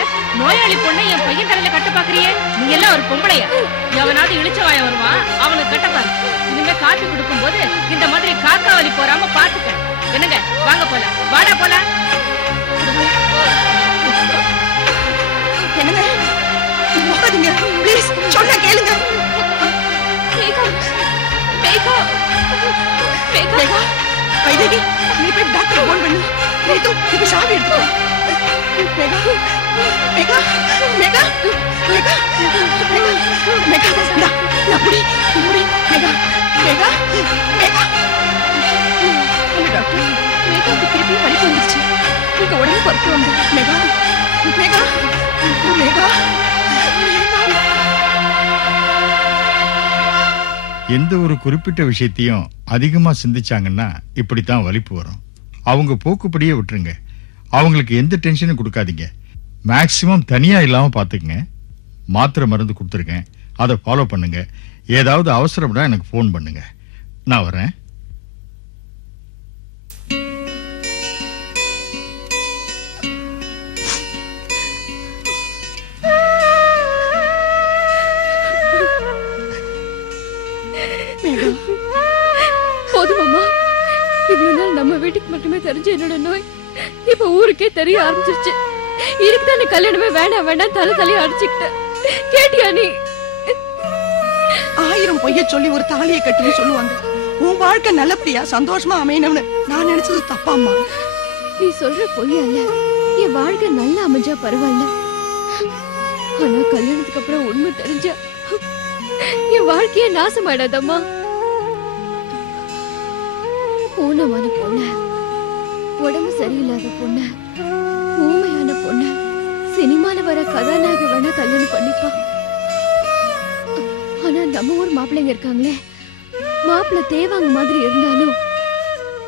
பாக்குறதுக்காக நோயாளி பொண்ணை என் பையன் தலையில கட்ட பாக்குறியே? நீ எல்லாம் ஒரு பொம்பளையா? எவனாவது இழிச்சவாய வருவான், அவனுக்கு கட்டப்பாரு. இனிமே காப்பி கொடுக்கும் போது இந்த மாதிரி காக்கா வலி போறாம பாத்துக்க. என்னங்க வாங்க போலாம், வாடா போலாம். என்னங்க போகாதீங்க ப்ளீஸ், சொன்னா கேளுங்க. மேகா மேகா மேகா வைதேகி, நீ போய் டாக்டர் போன் பண்ணு. நீது இப்ப சாவி எடுத்துக்கோ. மேகா மேகா மேகா மேகா மேகா நபுடி நபுடி மேகா மேகா மேகா. டாக்டர், மேகாவுக்கு திருப்பி வலி வந்துருச்சு. நீங்க உடனே பொறுத்து வந்து. மேகா மேகா மேகா. எந்த ஒரு குறிப்பிட்ட விஷயத்தையும் அதிகமா சிந்திச்சாங்கன்னா இப்படித்தான் வலிப்பு வரும். அவங்க போக்குப்படியே விட்டுருங்க. அவங்களுக்கு எந்த டென்ஷனும் கொடுக்காதீங்க. மேக்சிமம் தனியா இல்லாம பாத்துக்கங்க. மாத்திரை மருந்து கொடுத்துருக்கேன், அதை ஃபாலோ பண்ணுங்க. ஏதாவது அவசரம்னா எனக்கு போன் பண்ணுங்க. நான் வரேன். போதுமாமா, இவ்வளவு நாள் நம்ம வீட்டுக்கு மட்டுமே தெரிஞ்ச என்னோட நோய் இப்ப ஊருக்கே தெரிய ஆரம்பிச்சிருச்சு. இருக்குதானே கல்யாணமே வேண்டாம் வேண்டாம் தலைய அடிச்சுக்கிட்டேன். கேட்டியா நீ? 1000 பொய்ய சொல்லி ஒரு தாலியை கட்டுன்னு சொல்லுவாங்க. உன் வாழ்க்கை நல்லபடியா சந்தோஷமா அமையணும்னு நான் நினைச்சது தப்பாம்மா. நீ சொல்ற பொய் அல்ல, என் வாழ்க்கை நல்லா அமைஞ்சா பரவாயில்ல. ஆனா கல்யாணத்துக்கு அப்புறம் உண்மை தெரிஞ்சா என் வாழ்க்கையே நாசமாயிடாதம்மா. ஊனமான பொண்ண, உடம்பு சரியில்லாத பொண்ண, ஊமையான பொண்ண சினிமால வர கதாநாயகி வேணா கல்யாணம் பண்ணிப்பா. ஆனா நம்ம ஊர் மாப்பிள்ளைங்க இருக்காங்களே, மாப்பிள்ளை தேவாங்க மாதிரி இருந்தாலும்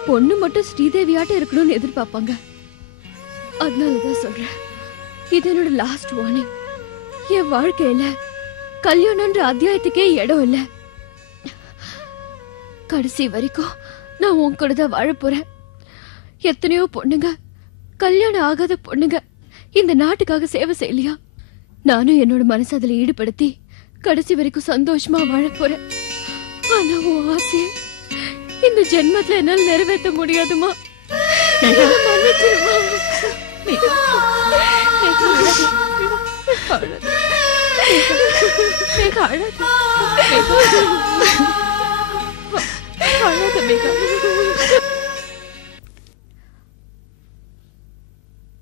பொண்ணு மட்டும் ஸ்ரீதேவியாட்ட இருக்கணும்னு எதிர்பார்ப்பாங்க. அதனாலதான் சொல்றேன், இது என்னோட லாஸ்ட் வார்னிங். என் வாழ்க்கையில கல்யாணம்ன்ற அத்தியாயத்துக்கே இடம் இல்ல. கடைசி வரைக்கும் நான் உன் கூட தான் வாழ போறேன். எத்தனையோ பொண்ணுங்க, கல்யாணம் ஆகாத பொண்ணுங்க இந்த நாட்டுக்காக சேவை செய்யலையா? நானும் என்னோட மனசு அதுல ஈடுபடுத்தி கடைசி வரைக்கும் சந்தோஷமா வாழ போறேன். ஆனா உன் ஆசைய இந்த ஜென்மத்துல என்னால நிறைவேற்ற முடியாதுமா.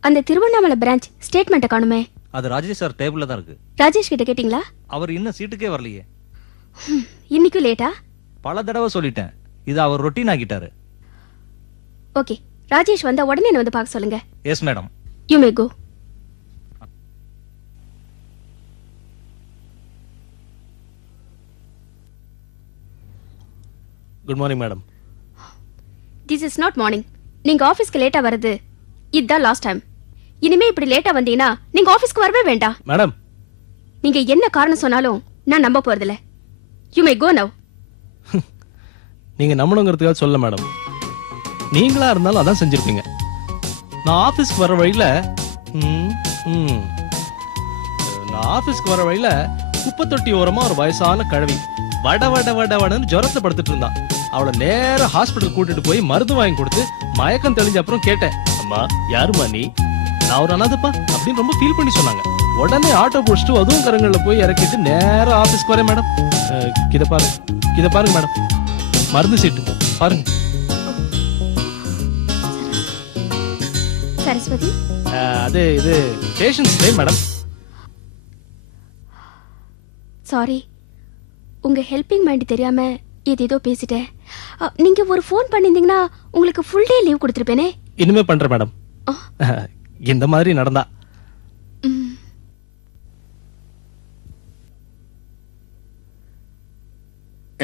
அந்த திருவண்ணாமலை பிரான்ச் ஸ்டேட்மெண்ட்டை காணுமே. அது ராஜேஷ் சார் டேபிள்ல தான் இருக்கு. ராஜேஷ் கிட்ட கேட்டிங்களா? அவர் இன்னும் சீட்டுக்கே வரலையே. இன்னைக்கு லேட்டா? பல தடவை சொல்லிட்டேன். இது அவர் ரொட்டீன் ஆகிட்டாரு. ஓகே, ராஜேஷ் வந்தா உடனே வந்து பார்க்க சொல்லுங்க. Yes madam. You may go. Good morning madam. This is not morning. நீங்க ஆபீஸ்க்கு லேட்டா வருது இதுதான் லாஸ்ட் டைம். இனிமே இப்படி லேட்டா வந்தீங்கன்னா நீங்க ஆபீஸ்க்கு வரவே வேண்டாம். மேடம், நீங்க என்ன காரணம் சொன்னாலும் நான் நம்ப போறதில்ல. You may go now. நீங்க நம்பணுங்கிறதுக்காக சொல்ல மேடம். நீங்களா இருந்தாலும் அதான் செஞ்சிருப்பீங்க. நான் ஆபீஸ்க்கு வர வழியில குப்பை தொட்டி ஓரமா ஒரு வயசான கழவி வட வட வட வடன்னு ஜுரத்தை படுத்துட்டு இருந்தான். அவளை நேர ஹாஸ்பிட்டல் கூட்டிட்டு போய் மருந்து வாங்கி கொடுத்து மயக்கம் தெளிஞ்ச அப்புறம் கேட்டேன், அம்மா யாருமா நீ? நான் ஒரு அனாதப்பா அப்படின்னு ரொம்ப ஃபீல் பண்ணி சொன்னாங்க. உடனே ஆட்டோ பிடிச்சிட்டு அதுவும் கரங்கள்ல போய் இறக்கிட்டு நேரம் ஆபீஸ்க்கு வரேன் மேடம். இத பாருங்க மேடம், மருந்து சீட்டு பாருங்க. சரஸ்வதி, அது இது பேஷன்ஸ் டே மேடம். சாரி, உங்க ஹெல்பிங் மைண்ட் தெரியாம ஏதேதோ பேசிட்டேன். நீங்க ஒரு ஃபோன் பண்ணிருந்தீங்கன்னா உங்களுக்கு ஃபுல் டே லீவ் கொடுத்திருப்பேனே. இனிமே பண்றேன் மேடம். இந்த மாதிரி நடந்தா.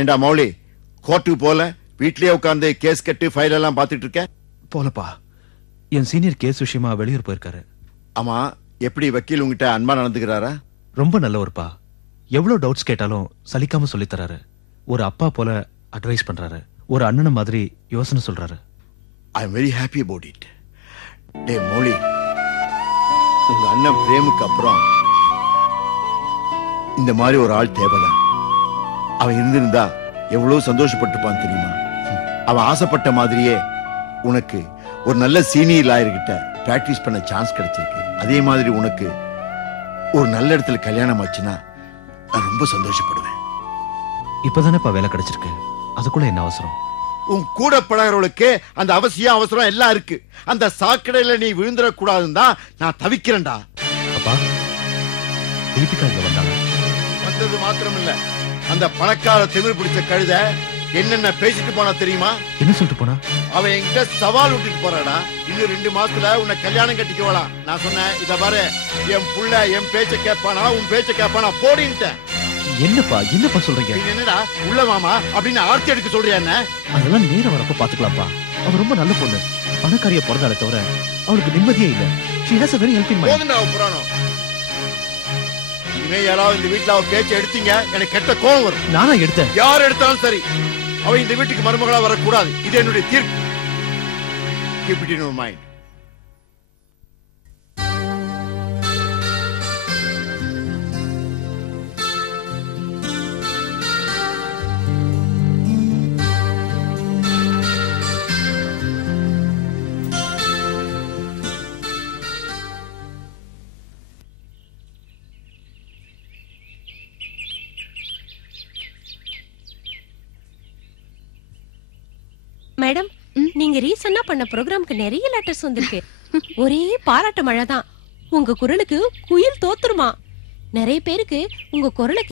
ஏண்டா மௌலி, கோர்ட்டுக்கு போல வீட்லயே உட்கார்ந்து கேஸ் கட்டு ஃபைல் எல்லாம் பாத்துட்டு இருக்க? போலப்பா, என் சீனியர் கேஸ் விஷயமா வெளியூர் போயிருக்காரு. ஆமா, எப்படி வக்கீல் உங்ககிட்ட அன்பா நடந்துக்கிறாரா? ரொம்ப நல்லவர்ப்பா. எவ்வளவு டவுட்ஸ் கேட்டாலும் சலிக்காம சொல்லி தராரு. ஒரு அப்பா போல அட்வைஸ் பண்றாரு. ஒரு அண்ணன மாதிரி யோசனை சொல்றாரு. I am very happy about it. டே மௌலி, உங்க அண்ணன் பிரேமுக்கு அப்புறம் இந்த மாதிரி ஒரு ஆள் தேவைதான். அவன் இருந்திருந்தா எவ்வளவு சந்தோஷப்பட்டுப்பான் தெரியுமா? அவன் ஆசைப்பட்ட மாதிரியே உனக்கு ஒரு நல்ல சீனியர் லாயர் கிட்ட பிராக்டிஸ் பண்ண சான்ஸ் கிடைச்சிருக்கு. அதே மாதிரி உனக்கு ஒரு நல்ல இடத்துல கல்யாணம் ஆச்சுன்னா நான் ரொம்ப சந்தோஷப்படுவேன். இப்பதானேப்பா வேலை கிடைச்சிருக்கு, அதுக்குள்ள என்ன அவசரம்? உன் கூட பழகிறவளுக்கு அந்த அவசரம் எல்லாம் இருக்கு. அந்த சாக்கடையில நீ விழுந்துடக்கூடாதுன்னு தான் நான் தவிக்கிறேன்டா. அப்பா, தீபிகா இங்க வந்தாங்க. வந்தது மாத்திரம் இல்ல, அந்த பணக்கார திமிர் பிடிச்ச கழுத என்னென்ன பேசிட்டு போனா தெரியுமா? என்ன சொல்லிட்டு போனா? அவன் என்கிட்ட சவால் விட்டுட்டு போறாடா. இன்னும் 2 மாசத்துல உன்னை கல்யாணம் கட்டிக்குவலாம். நான் சொன்னேன், இத பாரு, என் புள்ள என் பேச்ச கேட்பானா உன் பேச்ச கேட்பானா போடின்ட்டேன். என்னப்பா சொல்றீங்க? என்னடா உள்ள மாமா அப்படின்னு ஆர்த்தி எடுக்க சொல்றியா? என்ன அதெல்லாம் நேரம் வரப்ப பாத்துக்கலாம்ப்பா. அவ ரொம்ப நல்ல பொண்ணு, பணக்காரிய பிறந்தாலே தவிர அவளுக்கு நிம்மதியே இல்ல. She has a very helping mind. போதுண்டா புராணம். இனிமே யாராவது இந்த வீட்டுல அவ பேச்ச எடுத்தீங்க எனக்கு கெட்ட கோபம் வரும். நானா எடுத்தேன்? யார் எடுத்தாலும் சரி, அவ இந்த வீட்டுக்கு மருமகளா வரக்கூடாது. இது என்னுடைய தீர்ப்பு. Keep it in your mind. Madam, நீங்க ரீசெண்டா பண்ண ப்ரோக்ராம்க்கு நிறைய லெட்டர்ஸ் வந்திருக்கு. ஒரே பாராட்டு மழை தான். உங்க குரலுக்கு குயில் தோத்துருமா. நிறைய பேருக்கு உங்க குரலுக்கு